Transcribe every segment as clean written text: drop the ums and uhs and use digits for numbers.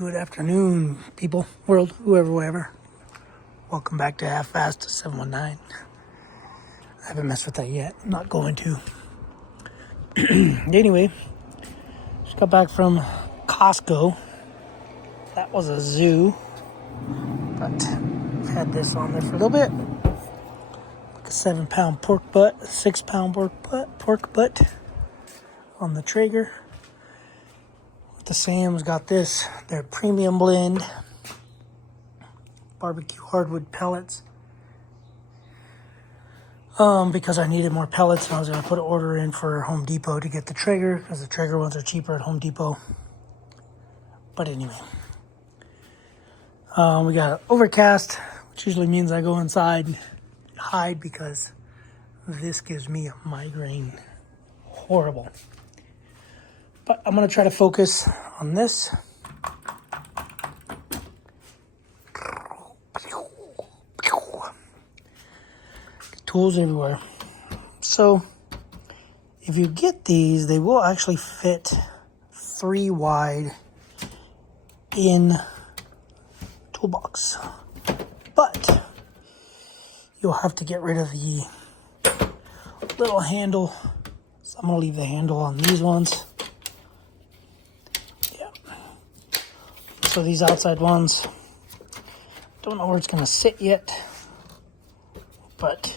Good afternoon, people, world, whoever, wherever. Welcome back to Half Fast 719. I haven't messed with that yet. I'm not going to. Anyway, just got back from Costco. That was a zoo, but I've had this on there for a little bit. Like a 7-pound pork butt, a 6-pound pork butt on the Traeger. The Sam's got this, their premium blend barbecue hardwood pellets. Because I needed more pellets, and I was going to put an order in for Home Depot to get the Traeger, because the Traeger ones are cheaper at Home Depot. But anyway, we got overcast, which usually means I go inside and hide because this gives me a migraine. Horrible. But I'm going to try to focus on this. Tools everywhere. So, if you get these, they will actually fit 3 wide in toolbox. But, you'll have to get rid of the little handle. So I'm going to leave the handle on these ones. Yeah. So these outside ones, don't know where it's going to sit yet. But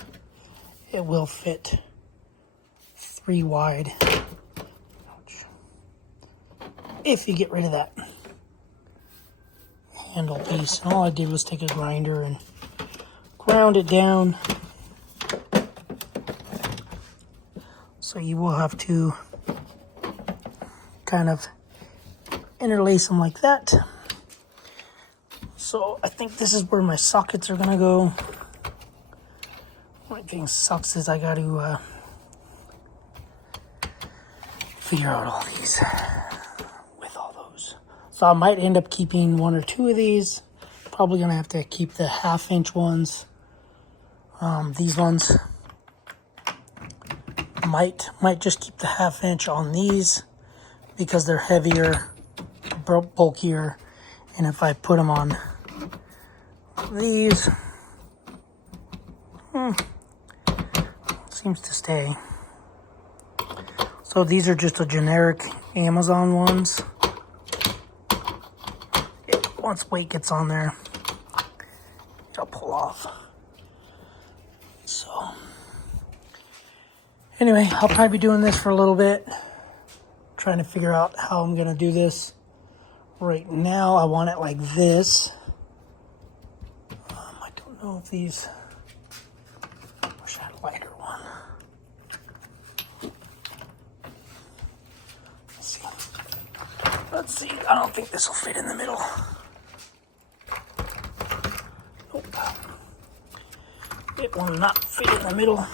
it will fit 3 wide. Ouch. If you get rid of that handle piece. And all I did was take a grinder and ground it down. So you will have to kind of interlace them like that. So I think this is where my sockets are going to go. One thing sucks is I got to figure out all these with all those. So I might end up keeping 1 or 2 of these. Probably going to have to keep the 1/2-inch ones. These ones might just keep the 1/2-inch on these because they're heavier, bulkier, and if I put them on these, seems to stay. So these are just a generic Amazon ones. Once weight gets on there, it'll pull off. So anyway, I'll probably be doing this for a little bit, trying to figure out how I'm gonna do this. Right now I want it like this. I don't know if these, wish I had a lighter one. Let's see, I don't think this will fit in the middle. Nope. It will not fit in the middle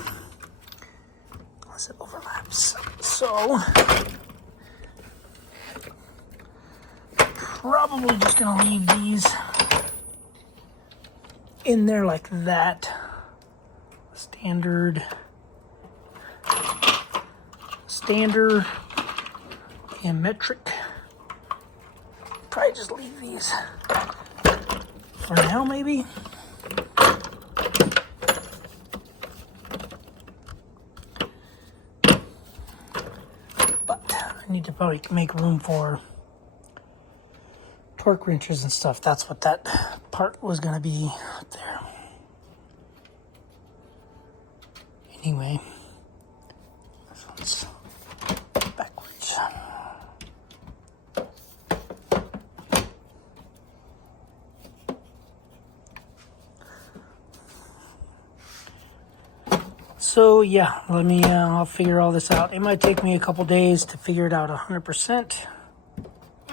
unless it overlaps. So, probably just gonna leave these in there like that. Standard and metric. Probably just leave these for now, maybe. But I need to probably make room for torque wrenches and stuff. That's what that part was going to be up there. Anyway, this one's backwards. So yeah, I'll figure all this out. It might take me a couple days to figure it out 100%,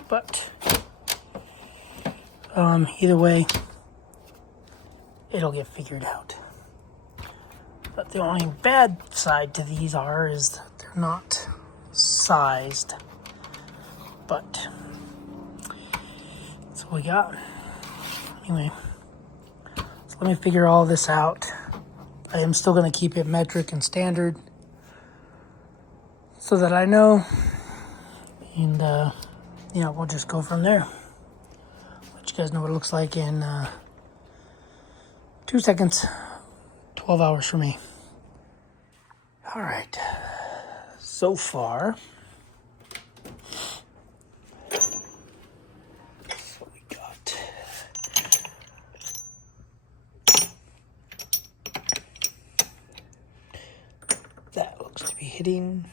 but either way, it'll get figured out. But the only bad side to these is that they're not sized, but that's what we got. Anyway, so let me figure all this out. I am still going to keep it metric and standard so that I know, and we'll just go from there. you guys know what it looks like in 2 seconds. 12 hours for me. All right. So far, what we got. That looks to be hitting.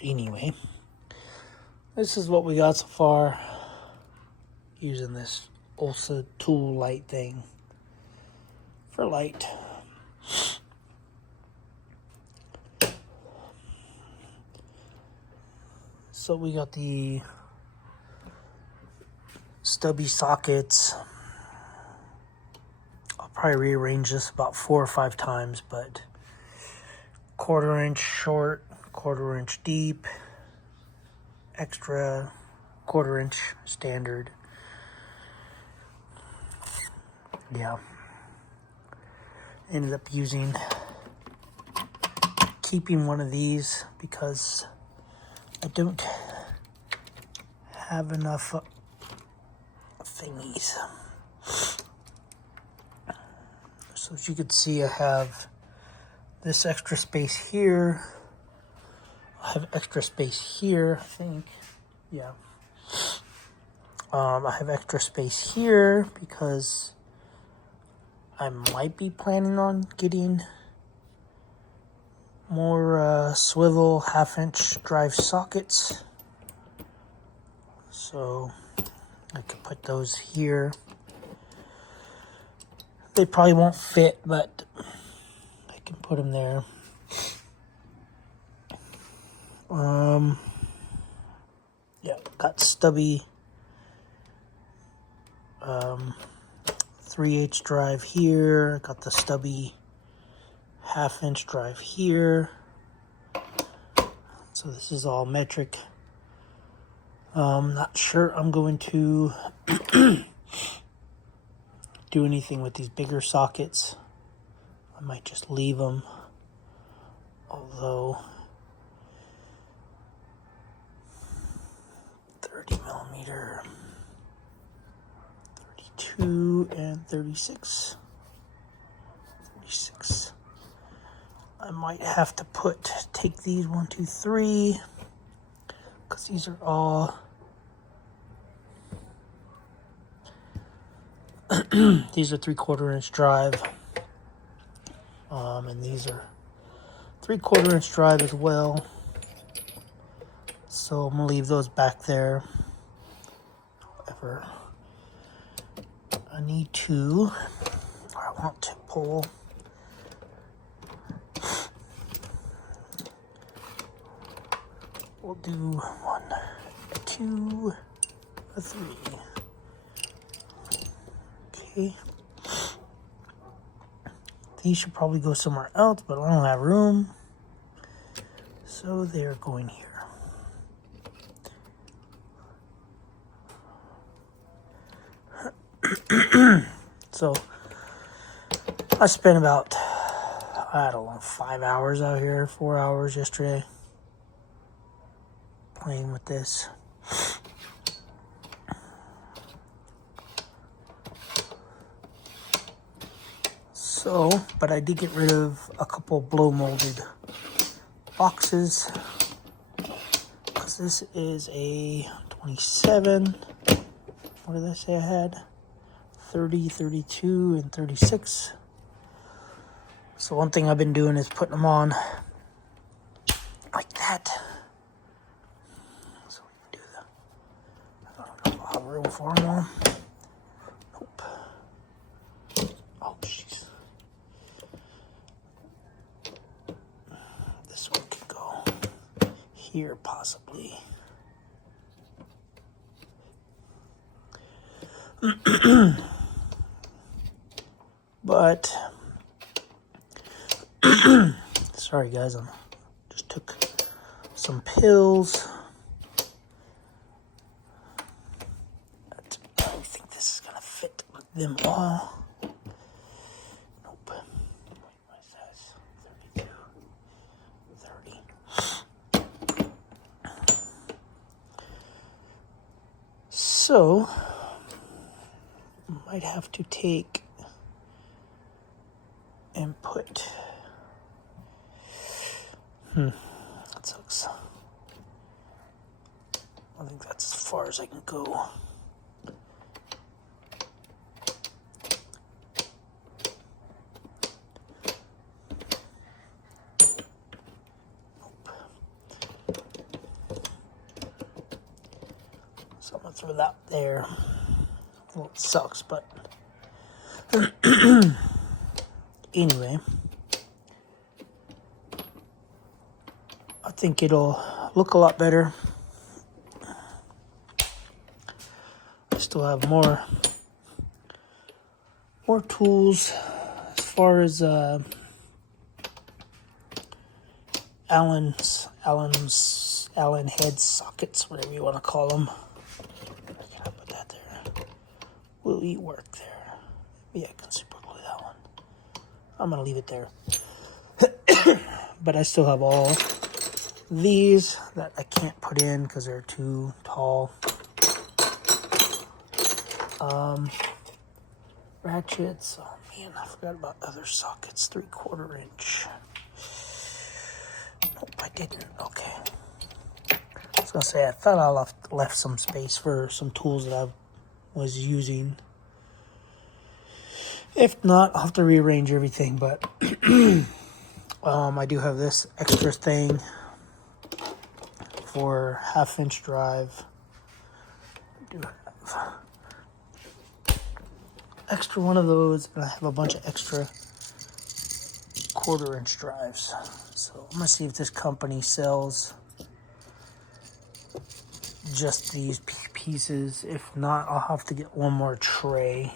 Anyway, this is what we got so far using this Olsa tool light thing for light. So we got the stubby sockets. I'll probably rearrange this about 4 or 5 times, but 1/4 inch short, 1/4 inch deep, extra, 1/4 inch standard. Yeah. Ended up keeping one of these because I don't have enough thingies. So as you can see, I have this extra space here. I have extra space here, I think. Yeah. I have extra space here because I might be planning on getting more swivel 1/2 inch drive sockets. So I could put those here. They probably won't fit, but I can put them there. Yeah, got stubby 3/8 drive here. Got the stubby 1/2 inch drive here. So this is all metric. Not sure I'm going to do anything with these bigger sockets. I might just leave them. Although 30 millimeter, 32 and 36. 36. I might have to take these 1, 2, 3, because these are all these are 3/4 inch drive, and these are 3/4 inch drive as well. So I'm gonna leave those back there. However, I need to, or I want to pull. We'll do 1, 2, 3. Okay. These should probably go somewhere else, but I don't have room. So they're going here. So I spent about, I don't know, 5 hours out here, 4 hours yesterday playing with this. So, but I did get rid of a couple blow molded boxes because this is a 27. What did I say I had? 30, 32, and 36. So one thing I've been doing is putting them on like that. So we can do that. I don't have room for them all. Nope. Oh, jeez. This one could go here, possibly. But sorry guys, I just took some pills. But I don't think this is gonna fit them all. Nope. What is this? 32, 30. So, might have to take and put, that sucks. I think that's as far as I can go. So I'm gonna throw that there. Well, it sucks, but anyway, I think it'll look a lot better. I still have more tools as far as Allen head sockets, whatever you want to call them. Where can I put that there? Will it work there? Maybe I can super glue that one. I'm gonna leave it there. But I still have all these that I can't put in because they're too tall. Ratchets. Oh man, I forgot about other sockets. 3/4 inch. Nope, I didn't. Okay. I was gonna say, I thought I left some space for some tools that I was using. If not, I'll have to rearrange everything, but I do have this extra thing for 1/2 inch drive. I do have extra one of those, and I have a bunch of extra 1/4 inch drives. So I'm gonna see if this company sells just these pieces. If not, I'll have to get one more tray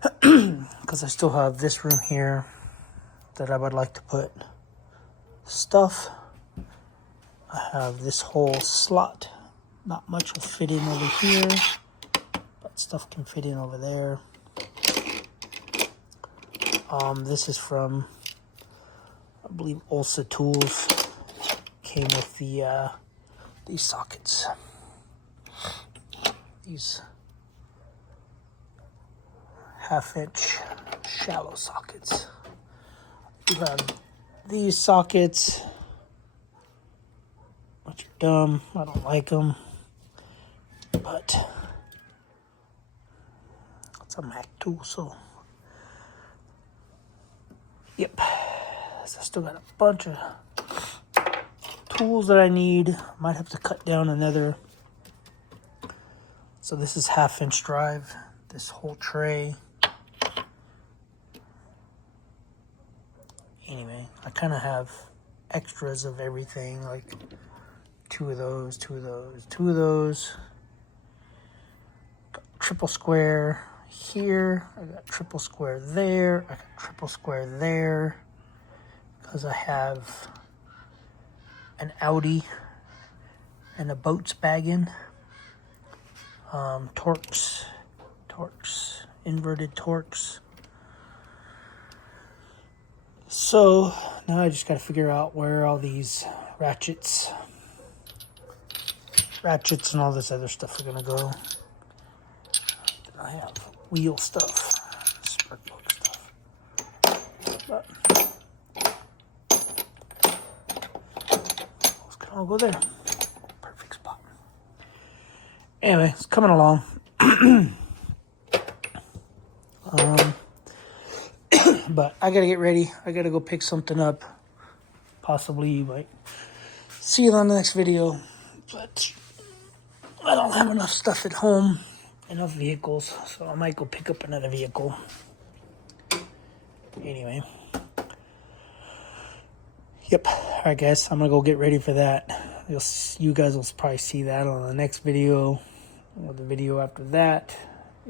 because I still have this room here that I would like to put stuff. I have this whole slot. Not much will fit in over here, but stuff can fit in over there. This is from, I believe, Ulsa Tools. Came with these sockets. These 1/2 inch shallow sockets. You have these sockets, which are dumb. I don't like them, but it's a Mac tool, so yep. So I still got a bunch of tools that I need. Might have to cut down another. So this is 1/2 inch drive. This whole tray. Anyway, I kind of have extras of everything, like 2 of those, 2 of those, 2 of those. Got triple square here. I got triple square there. I got triple square there. Because I have an Audi and a Boats bagging. Torx, inverted Torx. So now I just got to figure out where all these ratchets and all this other stuff are gonna go. Then I have wheel stuff, spark plug stuff, but those can all go there. Perfect spot. Anyway, it's coming along. But I gotta get ready. I gotta go pick something up. Possibly you might see it on the next video. But I don't have enough stuff at home, enough vehicles, so I might go pick up another vehicle. Anyway. Yep. Alright guys, I'm gonna go get ready for that. You guys will probably see that on the next video, or the video after that,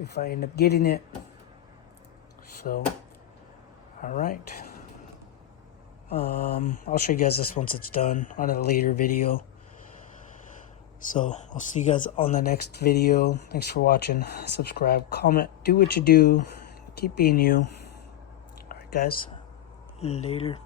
if I end up getting it. So, alright. I'll show you guys this once it's done on a later video. So, I'll see you guys on the next video. Thanks for watching. Subscribe, comment, do what you do. Keep being you. Alright guys, later.